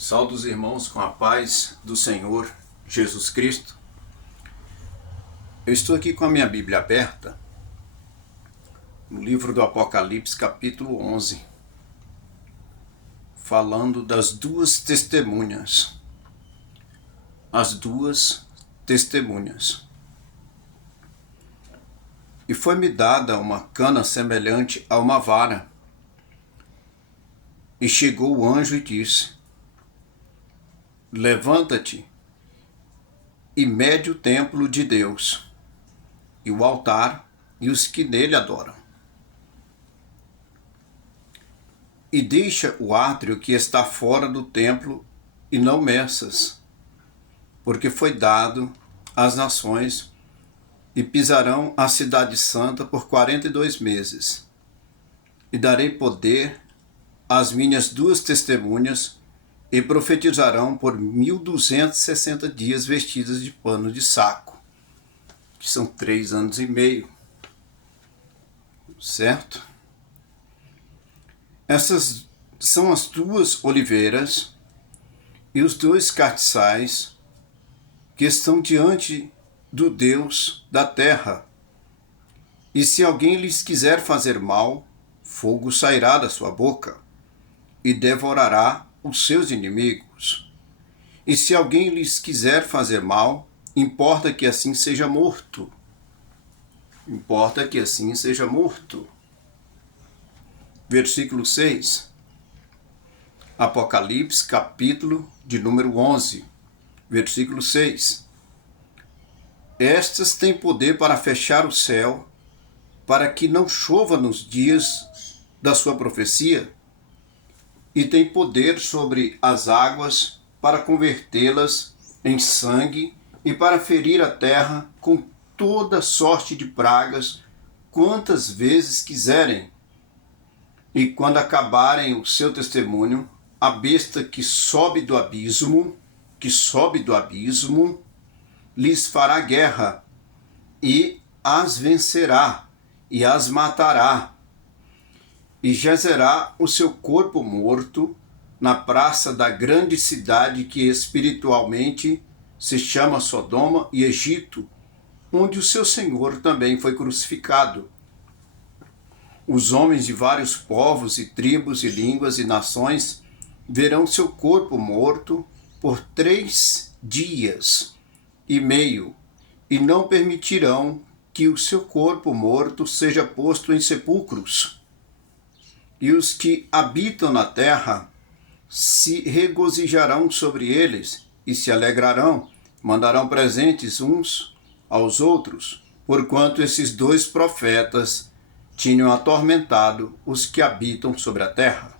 Saúdo os irmãos com a paz do Senhor Jesus Cristo. Eu estou aqui com a minha Bíblia aberta, no livro do Apocalipse, capítulo 11, falando das duas testemunhas. As duas testemunhas. E foi-me dada uma cana semelhante a uma vara. E chegou o anjo e disse: Levanta-te e mede o templo de Deus, e o altar, e os que nele adoram. E deixa o átrio que está fora do templo, e não meças, porque foi dado às nações, e pisarão a cidade santa por 42 meses. E darei poder às minhas duas testemunhas, e profetizarão por 1260 dias vestidas de pano de saco, que são 3 anos e meio, certo? Essas são as duas oliveiras e os dois castiçais que estão diante do Deus da terra. E se alguém lhes quiser fazer mal, fogo sairá da sua boca e devorará os seus inimigos. E se alguém lhes quiser fazer mal, importa que assim seja morto. Importa que assim seja morto. Versículo 6. Apocalipse, capítulo de número 11, versículo 6. Estas têm poder para fechar o céu, para que não chova nos dias da sua profecia, e tem poder sobre as águas para convertê-las em sangue e para ferir a terra com toda sorte de pragas, quantas vezes quiserem. E quando acabarem o seu testemunho, a besta que sobe do abismo, lhes fará guerra e as vencerá e as matará. E jazerá o seu corpo morto na praça da grande cidade que espiritualmente se chama Sodoma e Egito, onde o seu Senhor também foi crucificado. Os homens de vários povos e tribos e línguas e nações verão seu corpo morto por 3 dias e meio, e não permitirão que o seu corpo morto seja posto em sepulcros. E os que habitam na terra se regozijarão sobre eles e se alegrarão, mandarão presentes uns aos outros, porquanto esses 2 profetas tinham atormentado os que habitam sobre a terra.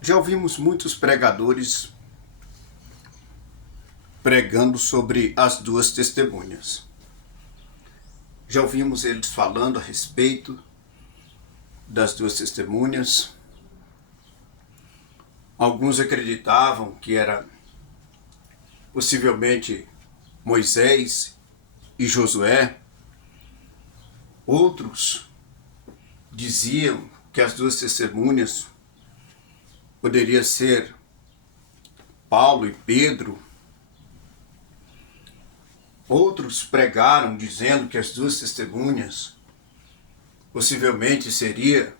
Já ouvimos muitos pregadores pregando sobre as duas testemunhas. Já ouvimos eles falando a respeito das duas testemunhas. Alguns acreditavam que era possivelmente Moisés e Josué. Outros diziam que as duas testemunhas poderiam ser Paulo e Pedro. Outros pregaram dizendo que as duas testemunhas possivelmente seria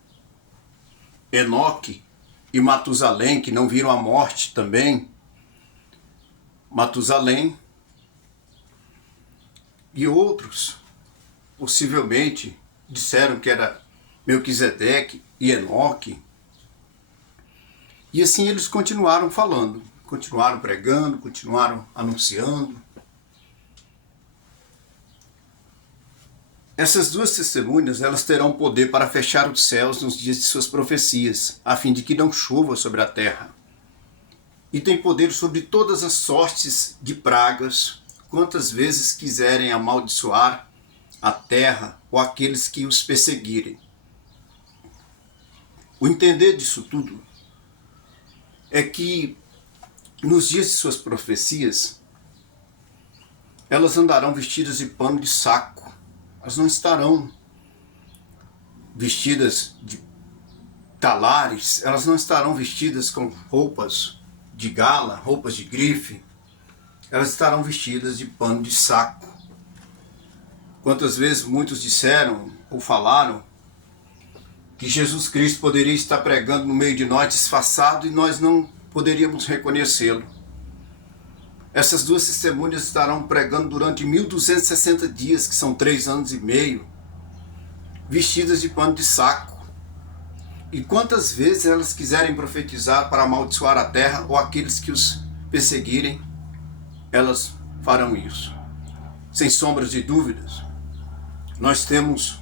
Enoque e Matusalém, que não viram a morte também. Matusalém. E outros possivelmente disseram que era Melquisedeque e Enoque. E assim eles continuaram falando, continuaram pregando, continuaram anunciando. Essas duas testemunhas, elas terão poder para fechar os céus nos dias de suas profecias, a fim de que não chova sobre a terra. E tem poder sobre todas as sortes de pragas, quantas vezes quiserem amaldiçoar a terra ou aqueles que os perseguirem. O entender disso tudo é que nos dias de suas profecias, elas andarão vestidas de pano de saco. Elas não estarão vestidas de talares, elas não estarão vestidas com roupas de gala, roupas de grife, elas estarão vestidas de pano de saco. Quantas vezes muitos disseram ou falaram que Jesus Cristo poderia estar pregando no meio de nós disfarçado e nós não poderíamos reconhecê-lo. Essas duas testemunhas estarão pregando durante 1260 dias, que são 3 anos e meio, vestidas de pano de saco. E quantas vezes elas quiserem profetizar para amaldiçoar a terra ou aqueles que os perseguirem, elas farão isso. Sem sombras de dúvidas, nós temos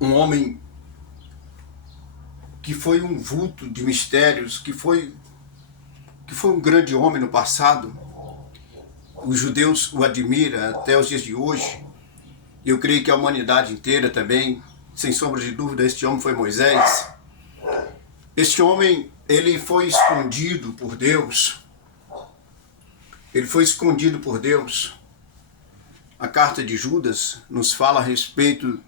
um homem que foi um vulto de mistérios, que foi um grande homem no passado. Os judeus o admiram até os dias de hoje. E eu creio que a humanidade inteira também, sem sombra de dúvida, este homem foi Moisés. Este homem, ele foi escondido por Deus. Ele foi escondido por Deus. A carta de Judas nos fala a respeito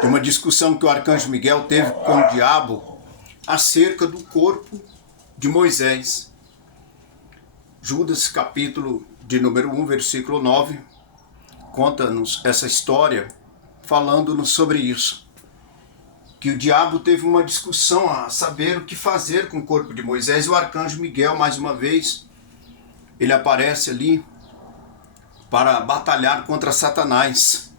de uma discussão que o arcanjo Miguel teve com o diabo acerca do corpo de Moisés. Judas, capítulo de número 1, versículo 9, conta-nos essa história, falando-nos sobre isso. Que o diabo teve uma discussão a saber o que fazer com o corpo de Moisés, e o arcanjo Miguel, mais uma vez, ele aparece ali para batalhar contra Satanás,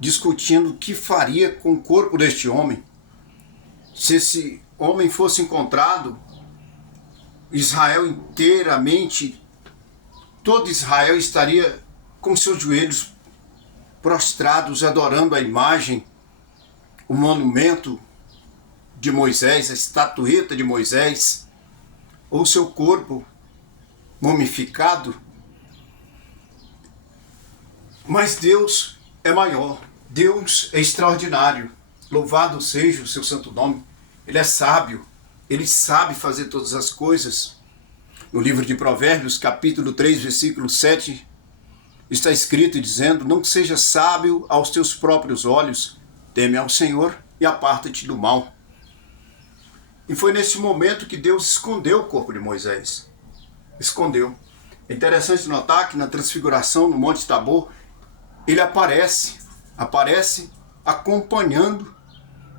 discutindo o que faria com o corpo deste homem. Se esse homem fosse encontrado, Israel inteiramente, todo Israel estaria com seus joelhos prostrados, adorando a imagem, o monumento de Moisés, a estatueta de Moisés, ou seu corpo mumificado. Mas Deus é maior, Deus é extraordinário, louvado seja o seu santo nome. Ele é sábio, ele sabe fazer todas as coisas. No livro de Provérbios, capítulo 3, versículo 7, está escrito dizendo: não seja sábio aos teus próprios olhos, teme ao Senhor e aparta-te do mal. E foi nesse momento que Deus escondeu o corpo de Moisés. Escondeu. É interessante notar que na transfiguração no Monte Tabor, ele aparece acompanhando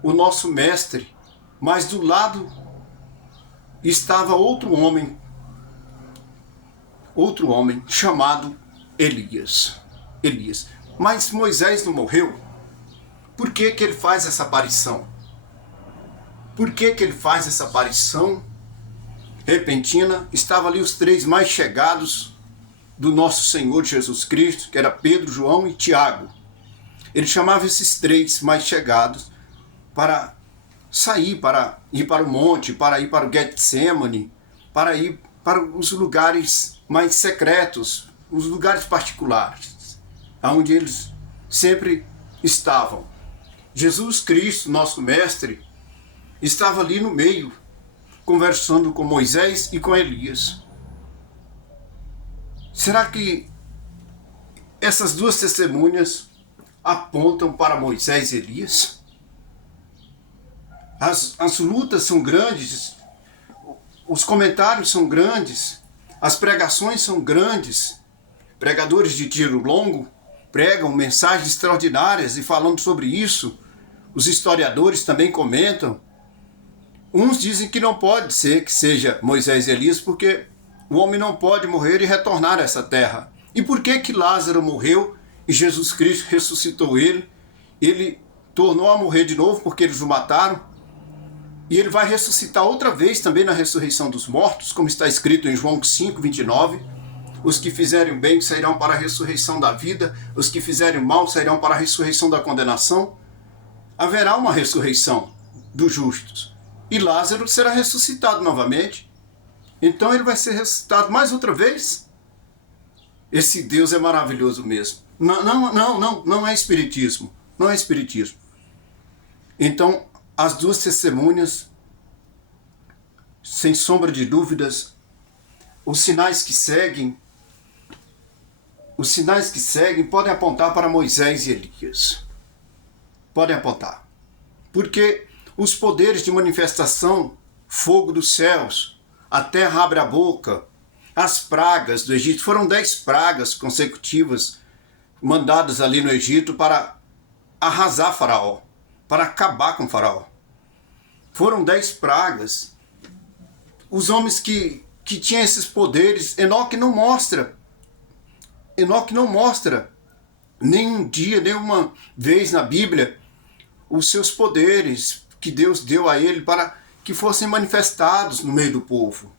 o nosso mestre, mas do lado estava outro homem chamado Elias. Mas Moisés não morreu. Por que ele faz essa aparição? Por que ele faz essa aparição repentina? Estava ali os 3 mais chegados do nosso Senhor Jesus Cristo, que era Pedro, João e Tiago. Ele chamava esses 3 mais chegados para sair, para ir para o monte, para ir para o Getsemane, para ir para os lugares mais secretos, os lugares particulares, onde eles sempre estavam. Jesus Cristo, nosso mestre, estava ali no meio, conversando com Moisés e com Elias. Será que essas duas testemunhas apontam para Moisés e Elias? As lutas são grandes, os comentários são grandes, as pregações são grandes. Pregadores de tiro longo pregam mensagens extraordinárias e falando sobre isso. Os historiadores também comentam. Uns dizem que não pode ser que seja Moisés e Elias, porque o homem não pode morrer e retornar a essa terra. E por que Lázaro morreu e Jesus Cristo ressuscitou ele? Ele tornou a morrer de novo porque eles o mataram. E ele vai ressuscitar outra vez também na ressurreição dos mortos, como está escrito em João 5, 29. Os que fizerem bem sairão para a ressurreição da vida, os que fizerem mal sairão para a ressurreição da condenação. Haverá uma ressurreição dos justos. E Lázaro será ressuscitado novamente. Então ele vai ser ressuscitado mais outra vez. Esse Deus é maravilhoso mesmo. Não é espiritismo. Não é espiritismo. Então, as duas testemunhas, sem sombra de dúvidas, os sinais que seguem podem apontar para Moisés e Elias. Podem apontar. Porque os poderes de manifestação, fogo dos céus, a terra abre a boca, as pragas do Egito, foram 10 pragas consecutivas mandadas ali no Egito para arrasar Faraó, para acabar com Faraó. Foram 10 pragas. Os homens que tinham esses poderes, Enoque não mostra nenhum dia, nenhuma vez na Bíblia, os seus poderes que Deus deu a ele para que fossem manifestados no meio do povo.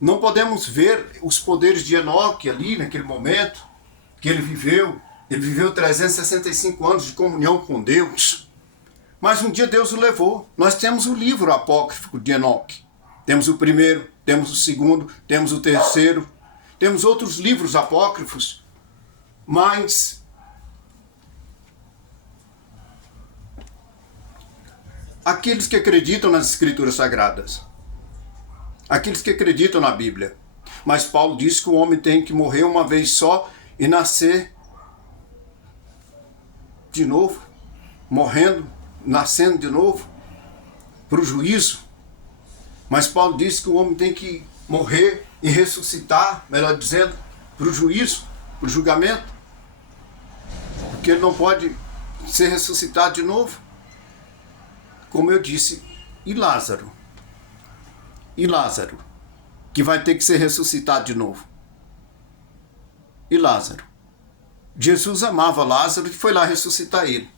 Não podemos ver os poderes de Enoque ali naquele momento que ele viveu. Ele viveu 365 anos de comunhão com Deus. Mas um dia Deus o levou. Nós temos o livro apócrifo de Enoque. Temos o primeiro, temos o segundo, temos o terceiro. Temos outros livros apócrifos. Mas aqueles que acreditam nas Escrituras Sagradas, aqueles que acreditam na Bíblia. Mas Paulo diz que o homem tem que morrer uma vez só e nascer de novo, morrendo, nascendo de novo, para o juízo. Mas Paulo diz que o homem tem que morrer e ressuscitar, melhor dizendo, para o juízo, para o julgamento, porque ele não pode ser ressuscitado de novo. Como eu disse, e Lázaro? E Lázaro, que vai ter que ser ressuscitado de novo? E Lázaro? Jesus amava Lázaro e foi lá ressuscitar ele.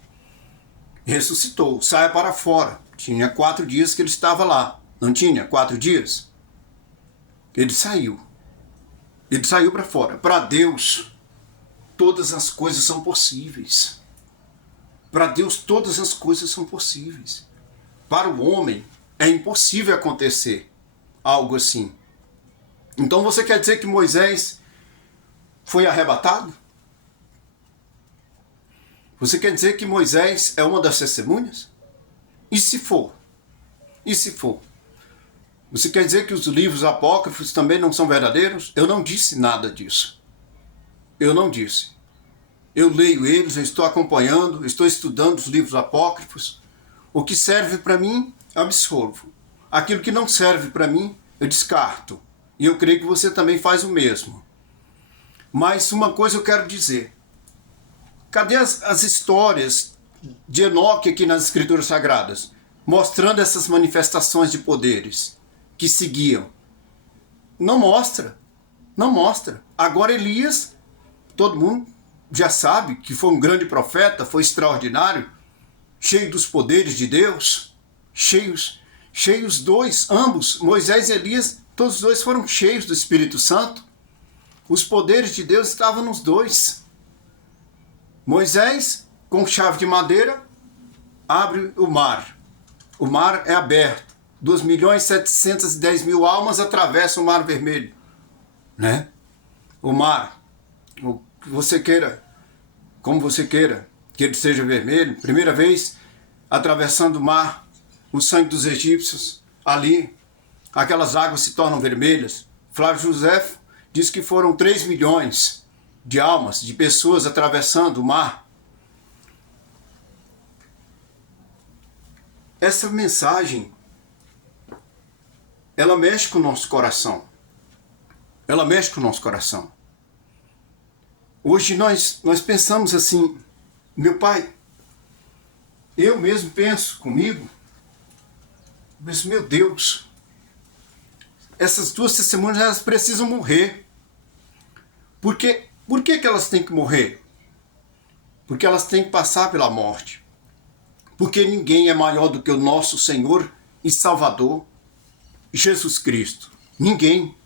Ressuscitou, saia para fora. Tinha 4 dias que ele estava lá. Não tinha 4 dias? Ele saiu. Ele saiu para fora. Para Deus, todas as coisas são possíveis. Para Deus, todas as coisas são possíveis. Para o homem, é impossível acontecer algo assim. Então você quer dizer que Moisés foi arrebatado? Você quer dizer que Moisés é uma das testemunhas? E se for? E se for? Você quer dizer que os livros apócrifos também não são verdadeiros? Eu não disse nada disso. Eu não disse. Eu leio eles, eu estou acompanhando, estou estudando os livros apócrifos. O que serve para mim, absorvo. Aquilo que não serve para mim, eu descarto. E eu creio que você também faz o mesmo. Mas uma coisa eu quero dizer. Cadê as histórias de Enoque aqui nas Escrituras Sagradas? Mostrando essas manifestações de poderes que seguiam. Não mostra. Não mostra. Agora Elias, todo mundo já sabe que foi um grande profeta, foi extraordinário, cheio dos poderes de Deus, cheios ambos, Moisés e Elias, todos os dois foram cheios do Espírito Santo. Os poderes de Deus estavam nos dois. Moisés, com chave de madeira, abre o mar. O mar é aberto. 2.710.000 almas atravessam o Mar Vermelho. Né? O mar, o que você queira, como você queira, que ele seja vermelho. Primeira vez, atravessando o mar, o sangue dos egípcios, ali, aquelas águas se tornam vermelhas. Flávio José diz que foram 3 milhões de almas, de pessoas atravessando o mar. Essa mensagem, ela mexe com o nosso coração. Ela mexe com o nosso coração. Hoje nós pensamos assim, meu pai, eu mesmo penso comigo, mas meu Deus, essas 2 testemunhas elas precisam morrer. Por que elas têm que morrer? Porque elas têm que passar pela morte. Porque ninguém é maior do que o nosso Senhor e Salvador, Jesus Cristo. Ninguém.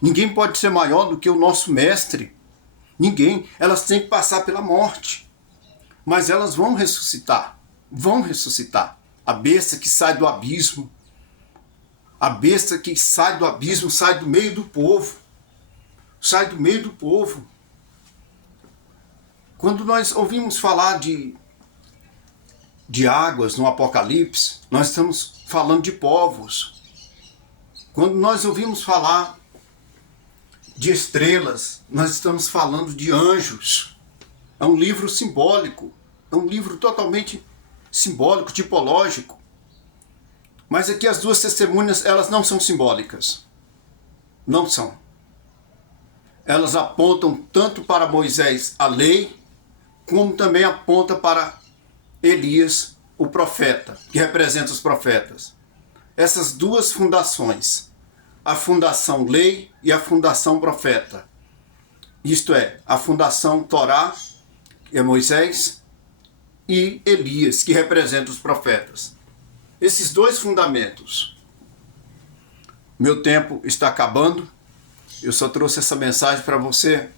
Ninguém pode ser maior do que o nosso Mestre. Ninguém. Elas têm que passar pela morte. Mas elas vão ressuscitar. Vão ressuscitar. A besta que sai do abismo. A besta que sai do abismo, sai do meio do povo. Sai do meio do povo. Quando nós ouvimos falar de águas no Apocalipse, nós estamos falando de povos. Quando nós ouvimos falar de estrelas, nós estamos falando de anjos. É um livro simbólico, é um livro totalmente simbólico, tipológico. Mas aqui as duas testemunhas, elas não são simbólicas. Não são. Elas apontam tanto para Moisés, a lei, como também aponta para Elias, o profeta, que representa os profetas. Essas duas fundações, a fundação lei e a fundação profeta. Isto é, a fundação Torá, que é Moisés, e Elias, que representa os profetas. Esses dois fundamentos. Meu tempo está acabando. Eu só trouxe essa mensagem para você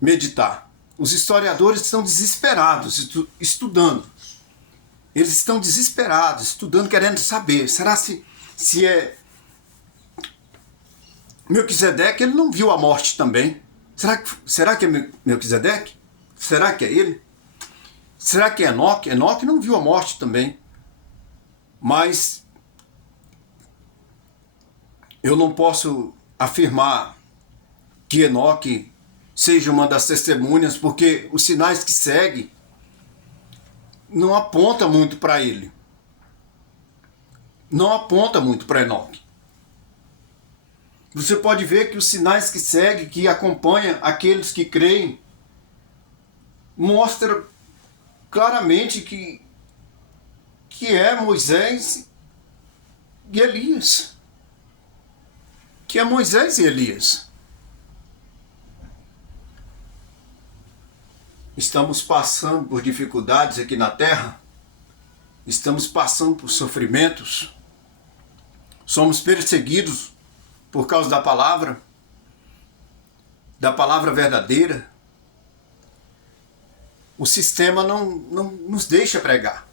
meditar. Os historiadores estão desesperados estudando. Eles estão desesperados, estudando, querendo saber. Será se é... Melquisedeque, ele não viu a morte também. Será que é Melquisedeque? Será que é ele? Será que é Enoque? Enoque não viu a morte também. Mas eu não posso afirmar que Enoque seja uma das testemunhas, porque os sinais que seguem não apontam muito para ele. Não aponta muito para Enoque. Você pode ver que os sinais que seguem, que acompanham aqueles que creem, mostram claramente que é Moisés e Elias. Que é Moisés e Elias. Estamos passando por dificuldades aqui na terra. Estamos passando por sofrimentos. Somos perseguidos por causa da palavra verdadeira. O sistema não nos deixa pregar.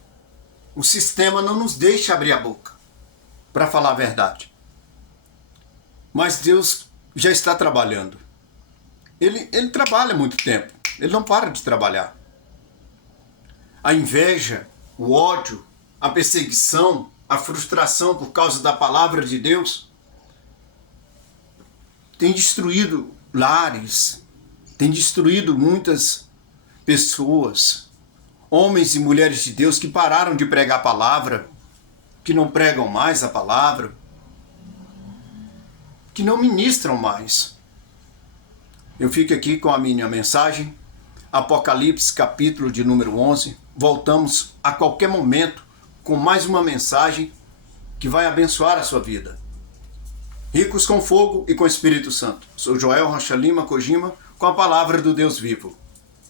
O sistema não nos deixa abrir a boca para falar a verdade. Mas Deus já está trabalhando. Ele trabalha há muito tempo. Ele não para de trabalhar. A inveja, o ódio, a perseguição, a frustração por causa da palavra de Deus tem destruído lares, tem destruído muitas pessoas, homens e mulheres de Deus que pararam de pregar a palavra, que não pregam mais a palavra, que não ministram mais. Eu fico aqui com a minha mensagem, Apocalipse, capítulo de número 11. Voltamos a qualquer momento com mais uma mensagem que vai abençoar a sua vida. Ricos com fogo e com o Espírito Santo. Sou Joel Rocha Lima Kojima, com a palavra do Deus vivo.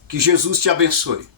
Que Jesus te abençoe.